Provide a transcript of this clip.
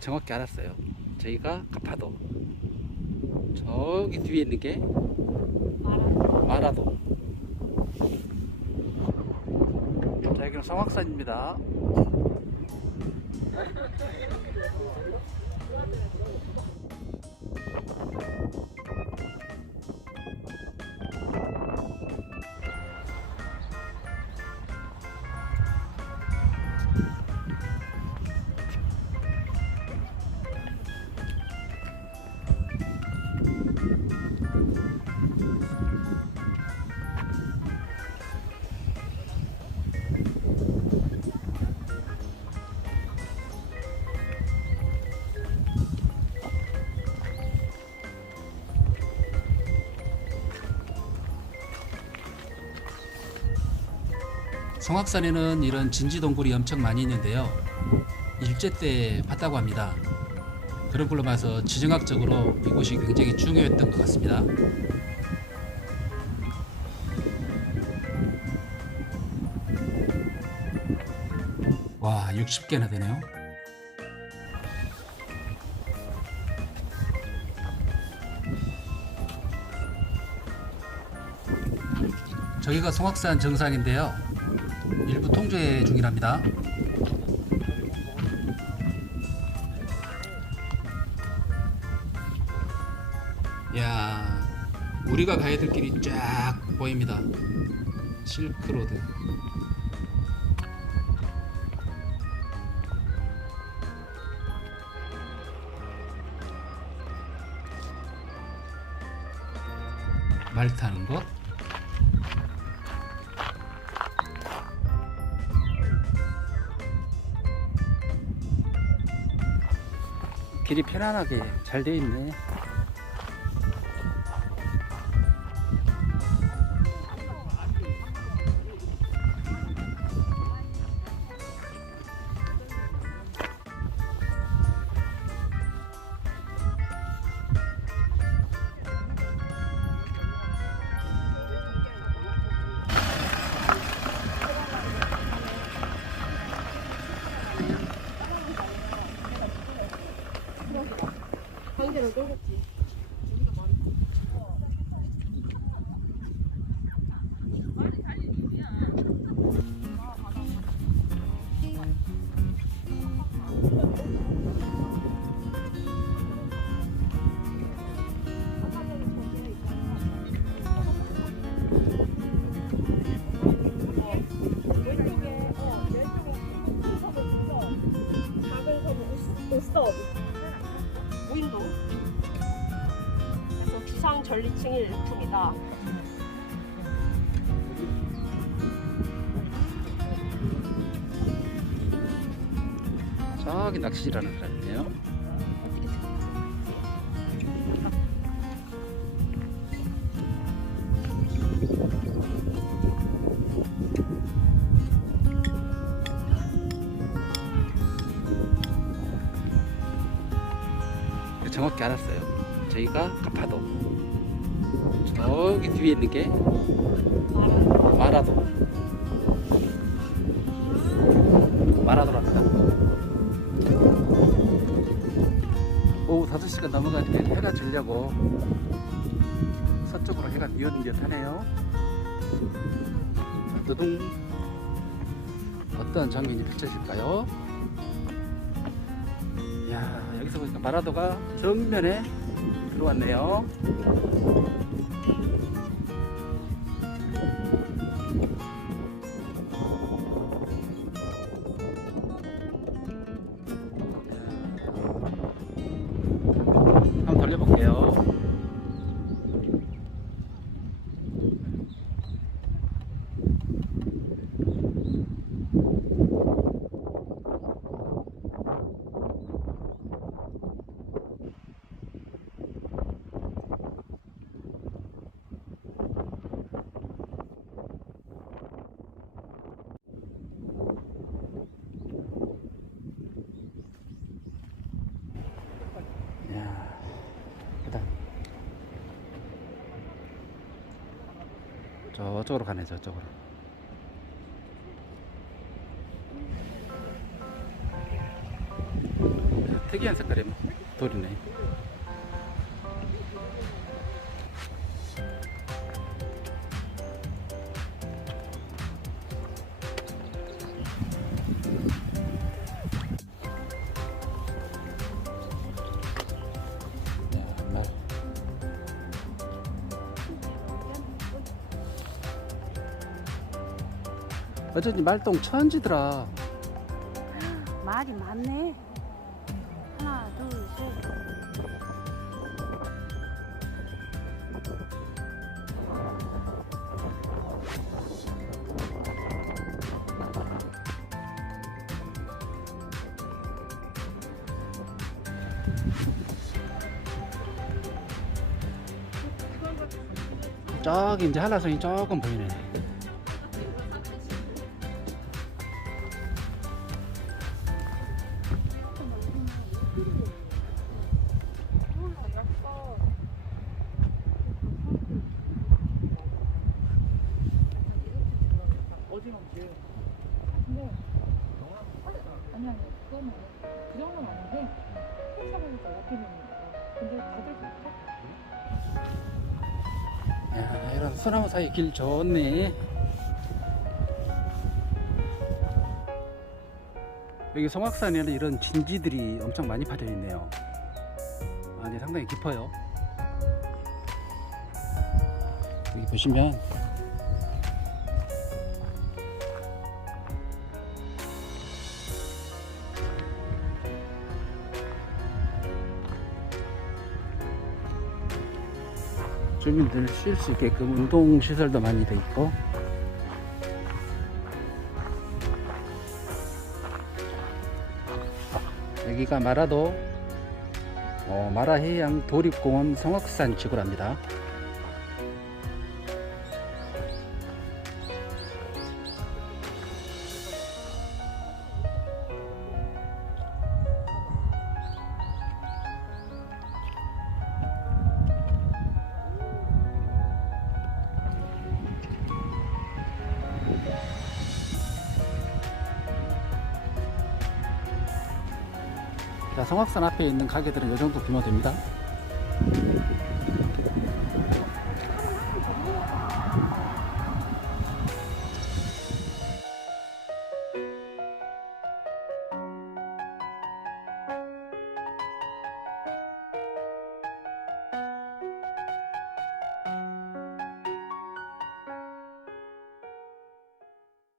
정확히 알았어요. 저희가 가파도, 저기 뒤에 있는 게 마라도. 자, 여기는 성악산입니다. 성악산에는 이런 진지동굴이 엄청 많이 있는데요. 일제 때 봤다고 합니다. 그런 걸로 봐서 지정학적으로 이곳이 굉장히 중요했던 것 같습니다. 와, 60개나 되네요. 저기가 성악산 정상인데요. 일부 통제 중이랍니다. 야, 우리가 가야 될 길이 쫙 보입니다. 실크로드. 말 타는 곳. 길이 편안하게 잘 되어 있네. 관계를 끌겠지. 무인도. 그래서 주상 전리층이 일품이다. 저기 낚시질하는 사람이네요. 정확히 알았어요. 저희가 가파도, 저기 뒤에 있는 게 마라도. 마라도랍니다. 오후 5시가 넘어갈 때 해가 지려고 서쪽으로 해가 뉘어진 듯하네요. 두둥. 어떤 장면이 펼쳐질까요? 야, 여기서 보니까 마라도가 정면에 들어왔네요. 한번 돌려볼게요. 저쪽으로 가네. 저쪽으로. 특이한 색깔의 돌이네. 어쩐지 말똥 천지더라. 말이 많네. 하나, 둘, 셋. 저기 이제 한라산이 조금 보이네. 아니 그거는 그 정도는 아닌데 회사에서 여기는 근데 다들 좋다. 야, 이런 소나무 사이 길 좋네. 여기 송악산에는 이런 진지들이 엄청 많이 파져 있네요. 아니 상당히 깊어요. 여기 보시면 주민들 쉴 수 있게끔 운동 시설도 많이 돼 있고, 여기가 마라도 마라해양 도립공원 송악산 지구랍니다. 자, 송악산 앞에 있는 가게들은 이 정도 규모 됩니다.